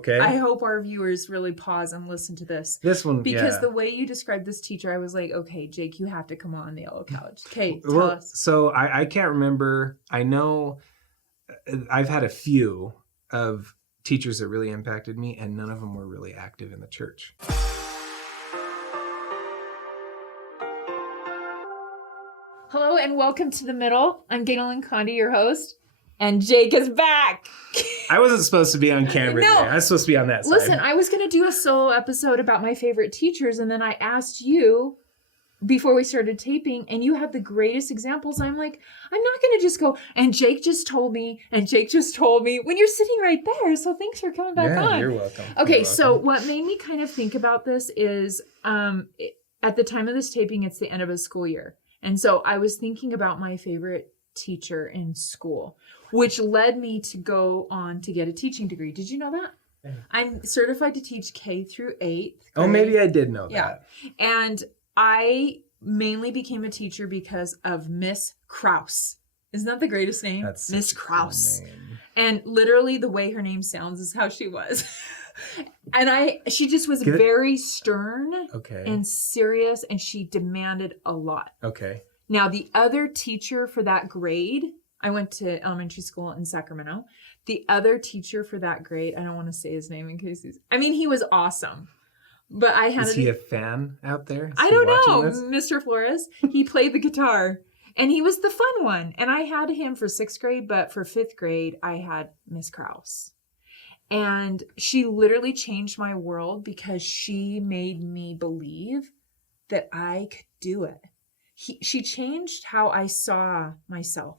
Okay. I hope our viewers really pause and listen to this. This one, because the way you described this teacher, I was like, okay, Jake, you have to come on the yellow couch. Okay, tell us. So I can't remember. I know I've had a few of teachers that really impacted me, and none of them were really active in the church. Hello and welcome to The Middle. I'm Ganel-Lyn, your host, and Jake is back. I wasn't supposed to be on camera today. I was supposed to be on that side. Listen, I was going to do a solo episode about my favorite teachers, and then I asked you before we started taping, and you had the greatest examples. I'm like, I'm not going to just go, and Jake just told me, when you're sitting right there. So thanks for coming back on. You're welcome. Okay, so what made me kind of think about this is at the time of this taping, it's the end of a school year. And so I was thinking about my favorite teacher in school, which led me to go on to get a teaching degree. Did you know that? Yeah. I'm certified to teach K through 8th grade. Oh, maybe I did know that. And I mainly became a teacher because of Miss Krause. Isn't that the greatest name? That's Miss Krause. Cool name. And literally the way her name sounds is how she was. And she just was very stern and serious, and she demanded a lot. Okay. Now, the other teacher for that grade, I went to elementary school in Sacramento. The other teacher for that grade, I don't want to say his name in case he was awesome. But I had Is he a fan out there? I don't know, Mr. Flores. He played the guitar, and he was the fun one. And I had him for 6th grade, but for 5th grade, I had Miss Krause. And she literally changed my world because she made me believe that I could do it. She changed how I saw myself.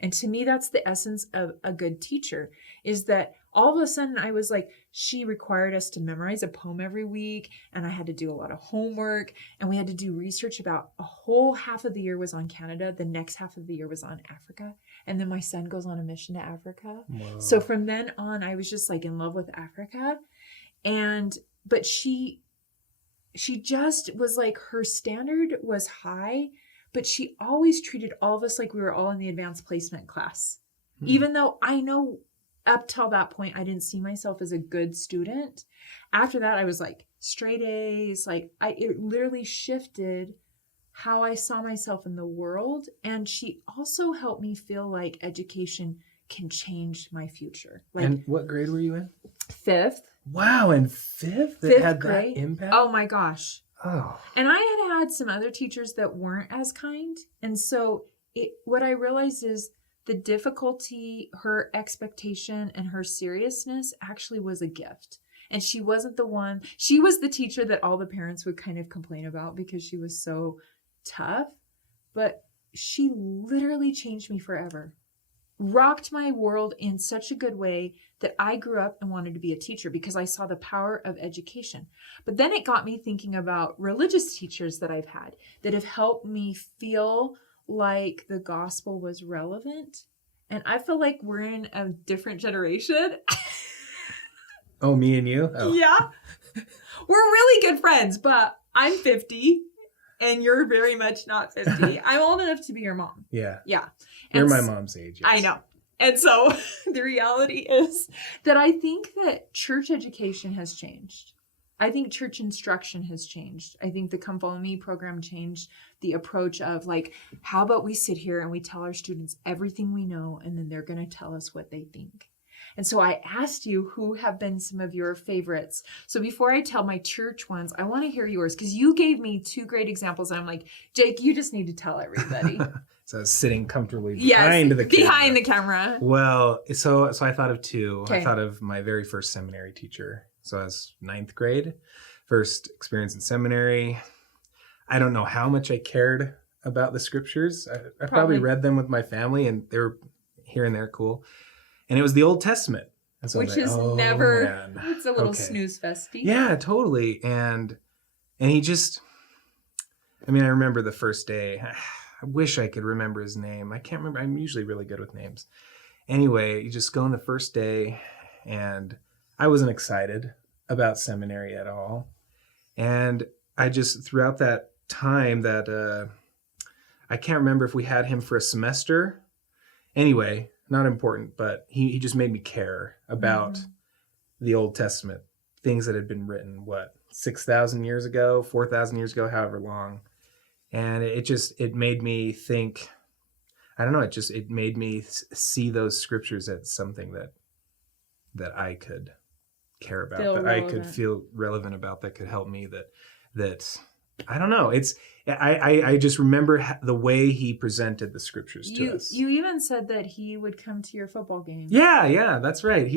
And to me, that's the essence of a good teacher, is that all of a sudden I was like, she required us to memorize a poem every week, and I had to do a lot of homework, and we had to do research about a whole half of the year was on Canada. The next half of the year was on Africa. And then my son goes on a mission to Africa. Whoa. So from then on, I was just like in love with Africa. But she just was like, her standard was high, but she always treated all of us like we were all in the advanced placement class. Mm-hmm. Even though I know up till that point, I didn't see myself as a good student. After that, I was like straight A's. It literally shifted how I saw myself in the world. And she also helped me feel like education can change my future. And what grade were you in? 5th. Wow, in 5th? That had grade? That impact? Oh my gosh. Oh. And I had some other teachers that weren't as kind. And so what I realized is the difficulty, her expectation, and her seriousness actually was a gift. And she wasn't she was the teacher that all the parents would kind of complain about because she was so tough. But she literally changed me forever. Rocked my world in such a good way that I grew up and wanted to be a teacher because I saw the power of education. But then it got me thinking about religious teachers that I've had that have helped me feel like the gospel was relevant. And I feel like we're in a different generation. Oh, me and you? Oh. Yeah. We're really good friends, but I'm 50 and you're very much not 50. I'm old enough to be your mom. Yeah. Yeah. You're my mom's age. Yes. I know. And so the reality is that I think that church education has changed. I think church instruction has changed. I think the Come Follow Me program changed the approach of like, how about we sit here and we tell our students everything we know, and then they're going to tell us what they think. And so I asked you who have been some of your favorites. So before I tell my church ones, I want to hear yours because you gave me 2 great examples. And I'm like, Jake, you just need to tell everybody. So I was sitting comfortably behind the camera. Well, so I thought of 2. Okay. I thought of my very first seminary teacher. So I was 9th grade, first experience in seminary. I don't know how much I cared about the scriptures. I probably read them with my family, and they were here and there cool. And it was the Old Testament. And so which is never, it's a little snooze festy. Yeah, totally. And he just, I remember the first day. I wish I could remember his name. I can't remember. I'm usually really good with names. Anyway, you just go on the first day, and I wasn't excited about seminary at all. And I just, throughout that time that, I can't remember if we had him for a semester. Anyway, not important, but he just made me care about the Old Testament, things that had been written, 6,000 years ago, 4,000 years ago, however long. And it made me think, I don't know, it made me see those scriptures as something that I could care about, Feel that relevant. I could feel relevant about, that could help me, that I don't know. I just remember the way he presented the scriptures to us. You even said that he would come to your football game. Yeah, that's right.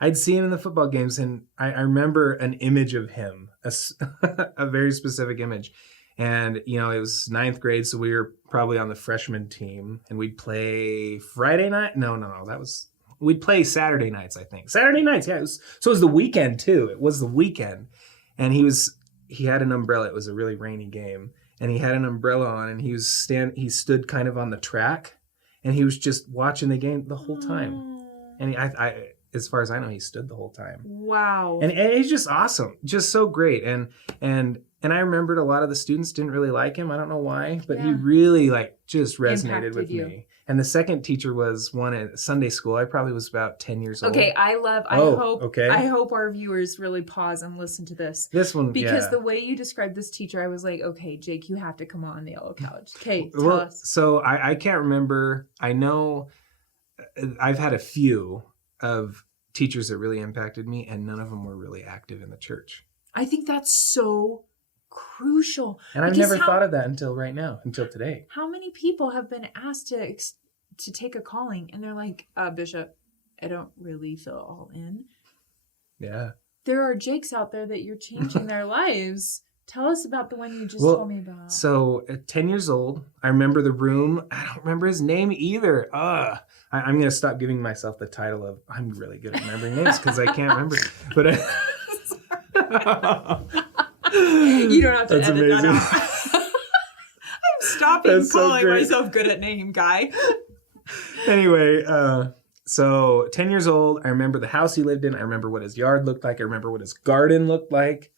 I'd see him in the football games, and I remember an image of him, a very specific image. And, it was ninth grade, so we were probably on the freshman team, and we'd play Friday night. No, we'd play Saturday nights, I think. Saturday nights, yeah. So it was the weekend, too. It was the weekend. And he had an umbrella. It was a really rainy game. And he had an umbrella on, and he stood kind of on the track, and he was just watching the game the whole time. And I as far as I know, he stood the whole time. Wow. And he's just awesome. Just so great. And I remembered a lot of the students didn't really like him. I don't know why, but he really just resonated with me. And the second teacher was one at Sunday school. I probably was about 10 years old. Okay, I hope our viewers really pause and listen to this. This one, because the way you described this teacher, I was like, okay, Jake, you have to come on the yellow couch. Okay, tell us. So I can't remember. I know I've had a few of teachers that really impacted me, and none of them were really active in the church. I think that's so crucial. And I've never thought of that until today. How many people have been asked to take a calling, and they're like, Bishop, I don't really feel all in. Yeah. There are Jakes out there that you're changing their lives. Tell us about the one you just told me about. So at 10 years old, I remember the room. I don't remember his name either. I'm going to stop giving myself the title of I'm really good at remembering names because I can't remember. But you don't have to That's edit amazing. that out. I'm stopping calling myself good at name, guy. Anyway, so 10 years old, I remember the house he lived in. I remember what his yard looked like. I remember what his garden looked like.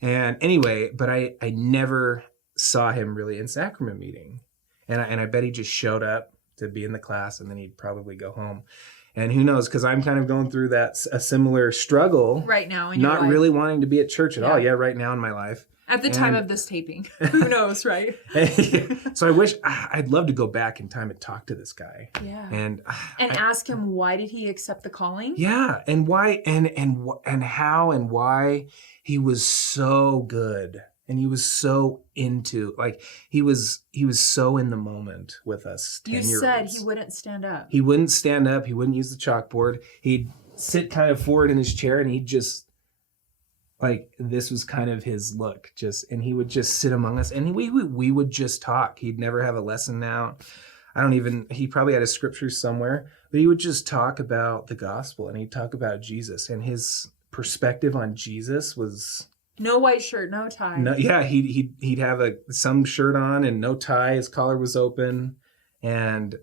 And anyway, but I never saw him really in sacrament meeting. And I bet he just showed up to be in the class, and then he'd probably go home. And who knows, because I'm kind of going through a similar struggle. Right now in your life. Not really wanting to be at church at all. Yeah, right now in my life. At the time of this taping. Who knows, right? So I'd love to go back in time and talk to this guy. Yeah. And ask him, why did he accept the calling? Yeah, and why and how and why he was so good. And he was so into, he was so in the moment with us 10-year-olds. You said he wouldn't stand up. He wouldn't stand up. He wouldn't use the chalkboard. He'd sit kind of forward in his chair, and he'd just, this was kind of his look. And he would just sit among us, and we would just talk. He'd never have a lesson now. He probably had a scripture somewhere, but he would just talk about the gospel, and he'd talk about Jesus, and his perspective on Jesus was... No white shirt, no tie. No, yeah, he'd have some shirt on and no tie. His collar was open, and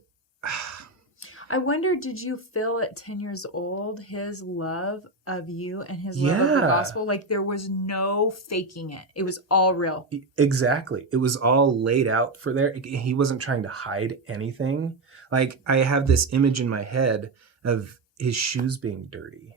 I wonder, did you feel at 10 years old his love of you and his love of the gospel? Like there was no faking it. It was all real. Exactly. It was all laid out for there. He wasn't trying to hide anything. Like I have this image in my head of his shoes being dirty.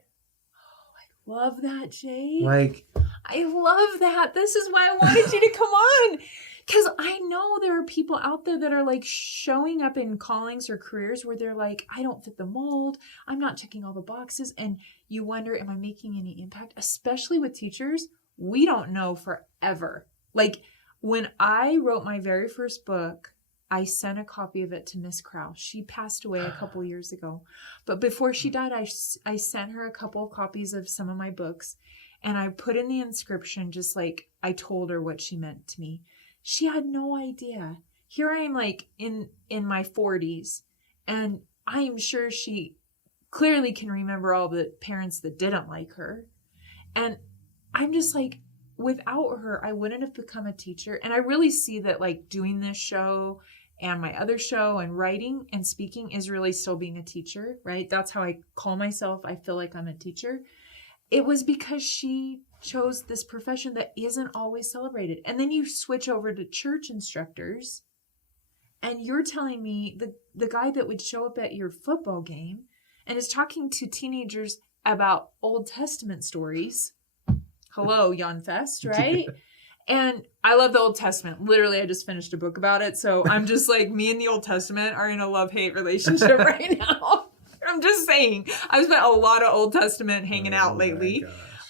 Love that, Jake. I love that. This is why I wanted you to come on. Because I know there are people out there that are showing up in callings or careers where they're like, I don't fit the mold. I'm not checking all the boxes. And you wonder, am I making any impact? Especially with teachers, we don't know forever. When I wrote my very first book, I sent a copy of it to Miss Krause. She passed away a couple years ago. But before she died, I sent her a couple of copies of some of my books. And I put in the inscription, just I told her what she meant to me. She had no idea. Here I am in my 40s. And I am sure she clearly can remember all the parents that didn't like her. And I'm just without her, I wouldn't have become a teacher. And I really see that doing this show and my other show and writing and speaking is really still being a teacher, right? That's how I call myself. I feel like I'm a teacher. It was because she chose this profession that isn't always celebrated. And then you switch over to church instructors, and you're telling me the guy that would show up at your football game and is talking to teenagers about Old Testament stories. Hello, Jan Fest, right? And I love the Old Testament. Literally, I just finished a book about it. So I'm just like, me and the Old Testament are in a love-hate relationship right now. I'm just saying. I've spent a lot of Old Testament hanging out lately.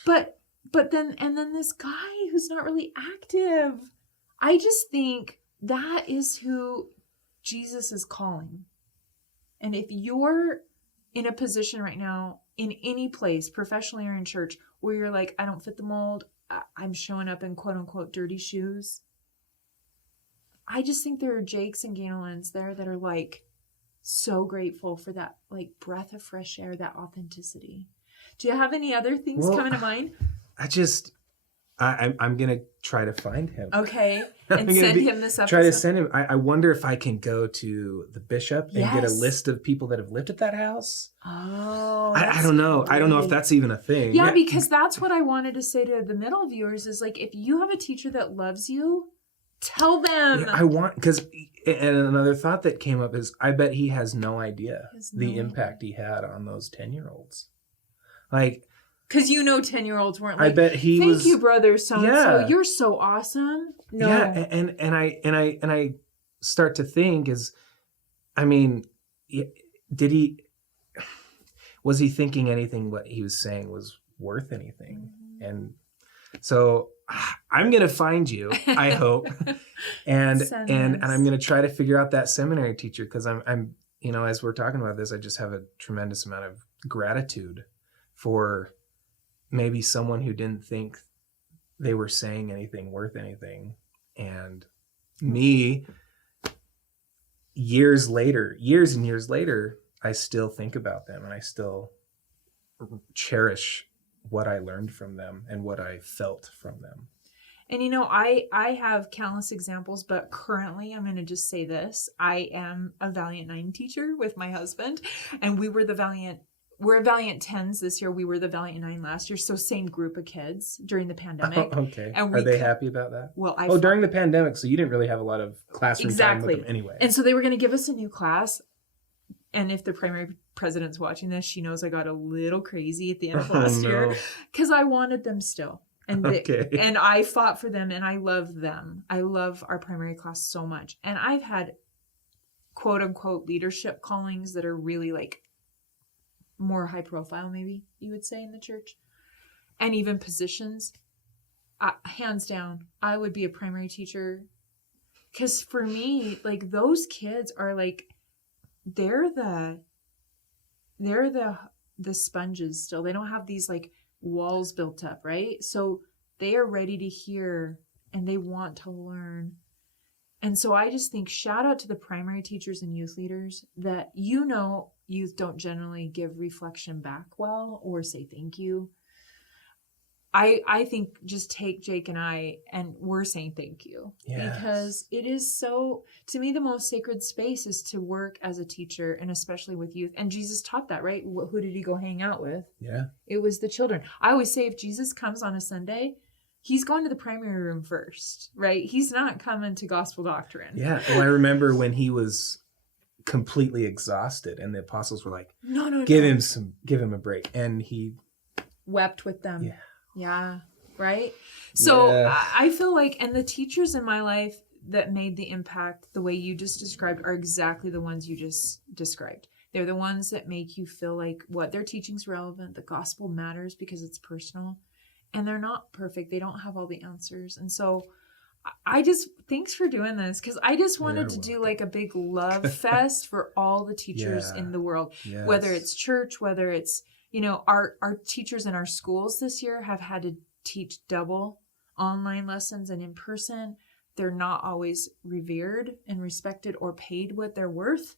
But then this guy who's not really active. I just think that is who Jesus is calling. And if you're in a position right now, in any place, professionally or in church, where you're like, I don't fit the mold, I'm showing up in quote unquote dirty shoes. I just think there are Jakes and Ganel-Lyns there that are like so grateful for that like breath of fresh air, that authenticity. Do you have any other things coming to mind? I'm going to try to find him. Okay. And send him this episode. Try to send him. I wonder if I can go to the bishop and get a list of people that have lived at that house. Oh, I don't know. I don't know if that's even a thing. Yeah, because that's what I wanted to say to the middle viewers is like, if you have a teacher that loves you, tell them. Yeah, I want, because, and another thought that came up is, I bet he has no idea the impact he had on those 10-year-olds. Like, because 10-year-olds weren't like, I bet he was. Thank you, brother so-and-so. You're so awesome. No. Yeah, and I start to think is, I mean, was he thinking anything what he was saying was worth anything? Mm-hmm. And so I'm going to find you, I hope. and I'm going to try to figure out that seminary teacher, because I'm as we're talking about this, I just have a tremendous amount of gratitude for maybe someone who didn't think they were saying anything worth anything. And me, years and years later, I still think about them and I still cherish what I learned from them and what I felt from them. And I have countless examples, but currently I'm going to just say this. I am a Valiant 9 teacher with my husband, and we're a Valiant 10s this year. We were the Valiant 9 last year. So same group of kids during the pandemic. Oh, okay. And are they happy about that? Well, during the pandemic, so you didn't really have a lot of classroom time with them anyway. And so they were going to give us a new class. And if the primary president's watching this, she knows I got a little crazy at the end of last year because I wanted them still. And and I fought for them, and I love them. I love our primary class so much. And I've had quote unquote leadership callings that are really like more high profile, maybe you would say, in the church, and even positions. Hands down, I would be a primary teacher, because for me, like, those kids are like, they're the sponges still. They don't have these like walls built up, right? So they are ready to hear and they want to learn. And so I just think, shout out to the primary teachers and youth leaders that, youth don't generally give reflection back well or say thank you. I think just take Jake and I, and we're saying thank you. Yes. Because it is so, to me, the most sacred space is to work as a teacher, and especially with youth. And Jesus taught that, right? Who did he go hang out with? Yeah. It was the children. I always say, if Jesus comes on a Sunday, he's going to the primary room first, right? He's not coming to gospel doctrine. Yeah. Well, I remember when he was completely exhausted and the apostles were like, no, give him a break. And he wept with them. Yeah. Yeah. Right. So I feel like, and the teachers in my life that made the impact the way you just described are exactly the ones you just described. They're the ones that make you feel like what they're teaching is relevant. The gospel matters because it's personal, and they're not perfect. They don't have all the answers. And so thanks for doing this, because I just wanted to do like a big love fest for all the teachers in the world, whether it's church, whether it's, our teachers in our schools this year have had to teach double online lessons and in person. They're not always revered and respected or paid what they're worth.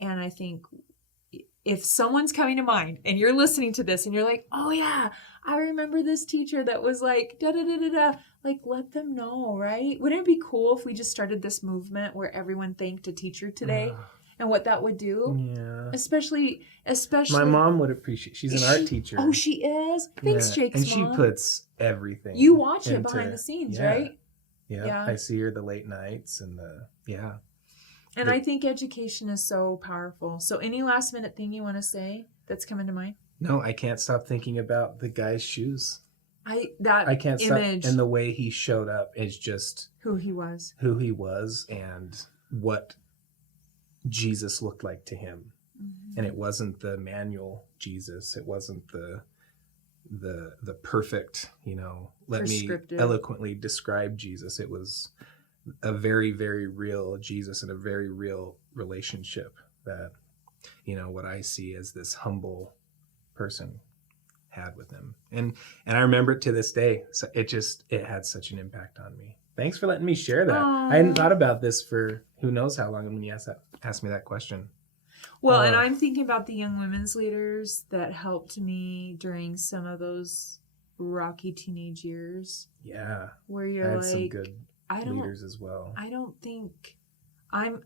And I think if someone's coming to mind and you're listening to this and you're like, oh yeah, I remember this teacher that was like, like, let them know, right? Wouldn't it be cool if we just started this movement where everyone thanked a teacher today? And what that would do. Yeah. Especially my mom would appreciate. She's an art teacher. Oh, she is? Thanks, Jake's mom. And she puts everything. You watch it behind the scenes, right? Yeah. I see her the late nights and And I think education is so powerful. So any last minute thing you want to say that's coming to mind? No, I can't stop thinking about the guy's shoes. That I can't image, stop. And the way he showed up is just who he was. And what Jesus looked like to him. And it wasn't the manual Jesus. It wasn't the perfect, let me eloquently describe Jesus. It was a very, very real Jesus and a very real relationship that, what I see as this humble person had with him. And I remember it to this day. So it had such an impact on me. Thanks for letting me share that. Aww. I hadn't thought about this for who knows how long when you asked me that question. Well, and I'm thinking about the young women's leaders that helped me during some of those rocky teenage years. Yeah. Where you're had some good leaders as well. I don't think I'm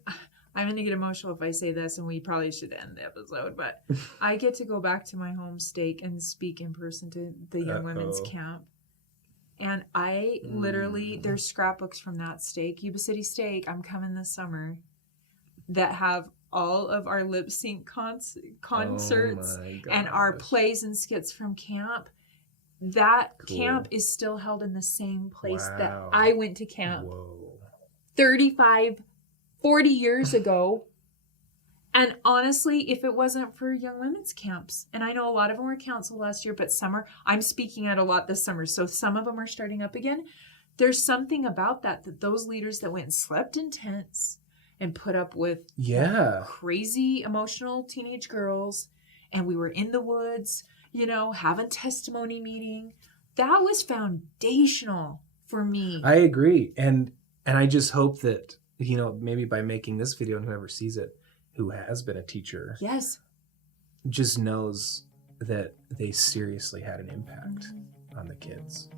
going to get emotional if I say this, and we probably should end the episode, but I get to go back to my home stake and speak in person to the young women's camp. And I literally, there's scrapbooks from that stake, Yuba City Stake, I'm coming this summer, that have all of our lip sync concerts and our plays and skits from camp. That camp is still held in the same place that I went to camp 35, 40 years ago. And honestly, if it wasn't for young women's camps, and I know a lot of them were canceled last year, but I'm speaking at a lot this summer, so some of them are starting up again. There's something about that those leaders that went and slept in tents and put up with crazy emotional teenage girls, and we were in the woods, having testimony meeting. That was foundational for me. I agree. And I just hope that, maybe by making this video, and whoever sees it, who has been a teacher, just knows that they seriously had an impact on the kids.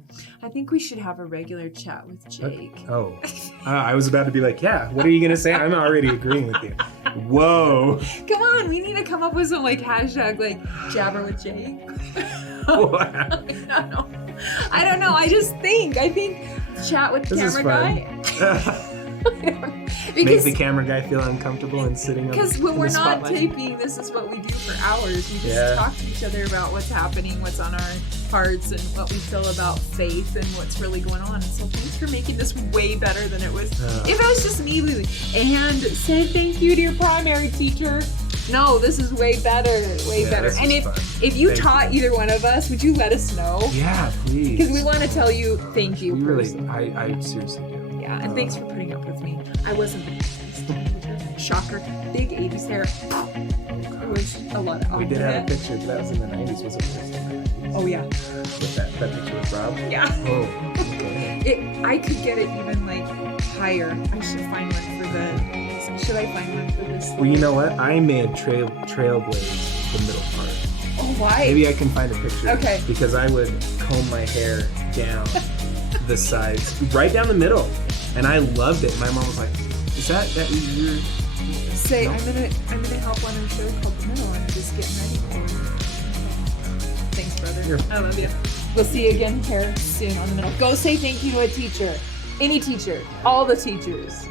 I think we should have a regular chat with Jake. I was about to be like, what are you going to say? I'm already agreeing with you. Whoa. Come on, we need to come up with some hashtag jabber with Jake. I don't know. I think chat with camera guy. Make the camera guy feel uncomfortable and sitting on because when we're not taping, this is what we do for hours. We just talk to each other about what's happening, what's on our hearts, and what we feel about faith and what's really going on. And so thanks for making this way better than it was if it was just me, and say thank you to your primary teacher. No, this is way better, better. And if you taught either one of us, would you let us know? Yeah, please. Because we want to tell you thank you. I seriously do. Yeah, and thanks for putting up with me. I wasn't the best. Shocker. Big 80s hair. It was a lot of We did have a picture, but that was in the 90s. Was it worse than the 90s? Oh, yeah. With that picture with Rob? Yeah. Oh, okay. I could get it even higher. I should find one for this? Well, you know what? I may have trailblazed the middle part. Oh, why? Maybe I can find a picture. Okay. Because I would comb my hair down the sides, right down the middle. And I loved it. My mom was like, is that you're... Say, no? I'm gonna help on a show called The Middle. I'm just getting ready for it. Thanks, brother. I love you. We'll see you again here soon on The Middle. Go say thank you to a teacher. Any teacher. All the teachers.